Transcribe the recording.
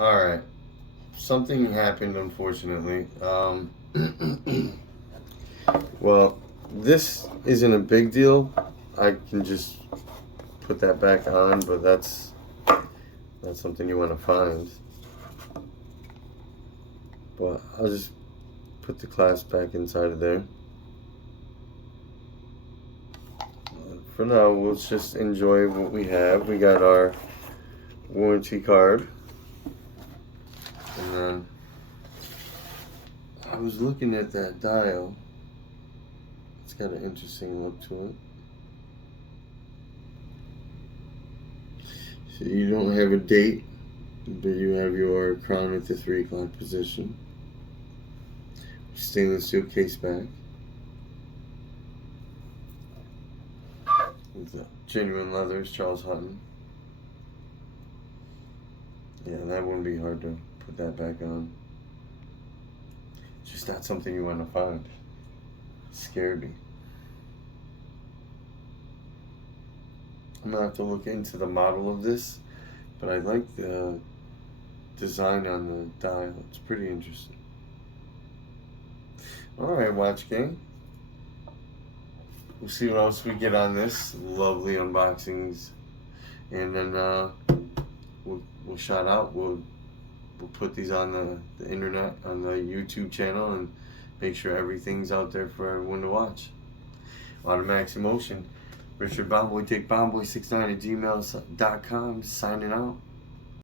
Alright. Something happened, unfortunately. Well, this isn't a big deal. I can just put that back on, but that's something you want to find. But I'll just put the clasp back inside of there. For now, let's just enjoy what we have. We got our warranty card. And then I was looking at that dial. It's got an interesting look to it. So you don't have a date, but you have your crown at the 3 o'clock position. Stainless steel case back. With the genuine leathers, Charles Hutton. Yeah, that wouldn't be hard to put that back on. It's just not something you want to find. It scared me. I'm gonna have to look into the model of this, but I like the design on the dial. It's pretty interesting. Alright, Watch Gang. We'll see what else we get on this. Lovely unboxings. And then we'll shout out. We'll put these on the internet, on the YouTube channel, and make sure everything's out there for everyone to watch. Automax Emotion. Richard Bomboy, Dick Bomboy69 at gmail.com, signing out.